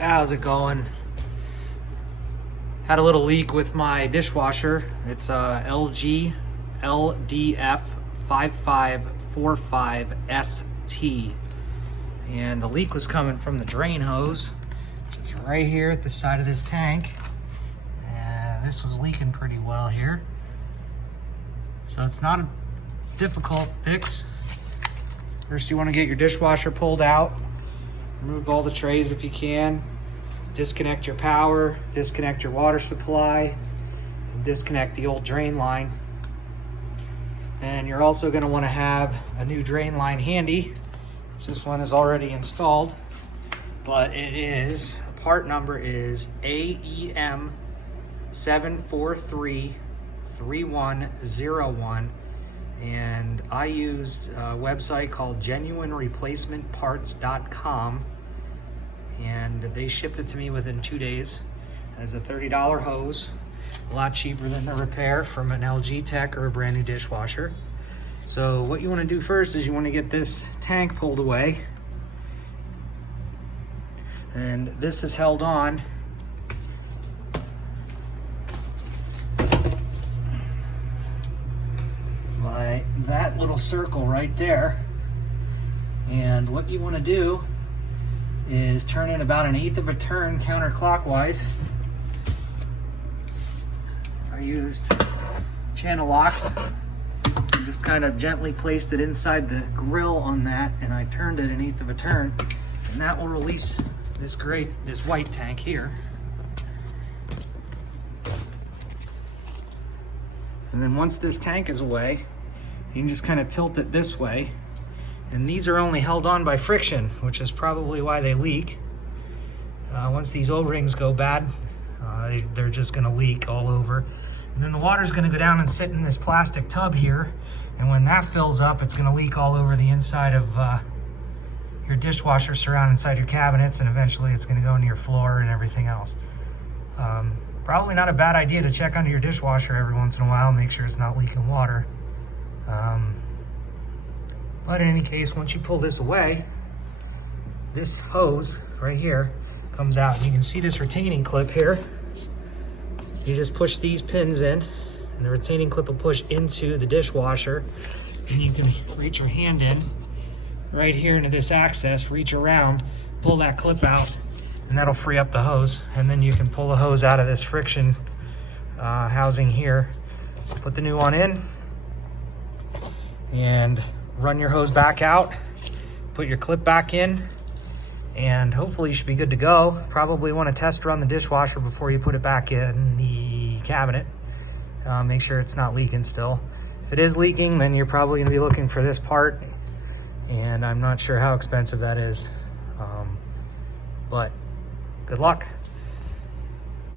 How's it going? Had a little leak with my dishwasher. It's LG LDF 5545ST. And the leak was coming from the drain hose, which is right here at the side of this tank. And this was leaking pretty well here. So it's not a difficult fix. First, you want to get your dishwasher pulled out. Remove all the trays if you can. Disconnect your power, disconnect your water supply, and disconnect the old drain line. And you're also going to want to have a new drain line handy. This one is already installed, but the part number is AEM 7433101. And I used a website called genuinereplacementparts.com, and they shipped it to me within 2 days as a $30 hose, a lot cheaper than the repair from an LG Tech or a brand new dishwasher. So what you want to do first is you want to get this tank pulled away, and this is held on by that little circle right there. And what you want to do is turn it about 1/8 of a turn counterclockwise. I used channel locks. Just kind of gently placed it inside the grill on that, and I turned it 1/8 of a turn, and that will release this white tank here. And then once this tank is away, you can just kind of tilt it this way. And these are only held on by friction, which is probably why they leak. Once these O-rings go bad, they're just gonna leak all over. And then the water's gonna go down and sit in this plastic tub here. And when that fills up, it's gonna leak all over the inside of your dishwasher, surround inside your cabinets, and eventually it's gonna go into your floor and everything else. Probably not a bad idea to check under your dishwasher every once in a while and make sure it's not leaking water. But in any case, once you pull this away, this hose right here comes out. You can see this retaining clip here. You just push these pins in, and the retaining clip will push into the dishwasher, and you can reach your hand in right here into this access, reach around, pull that clip out, and that'll free up the hose. And then you can pull the hose out of this friction housing here, put the new one in, and run your hose back out, put your clip back in, and hopefully you should be good to go. Probably want to test run the dishwasher before you put it back in the cabinet. Make sure it's not leaking still. If it is leaking, then you're probably going to be looking for this part, and I'm not sure how expensive that is. But good luck.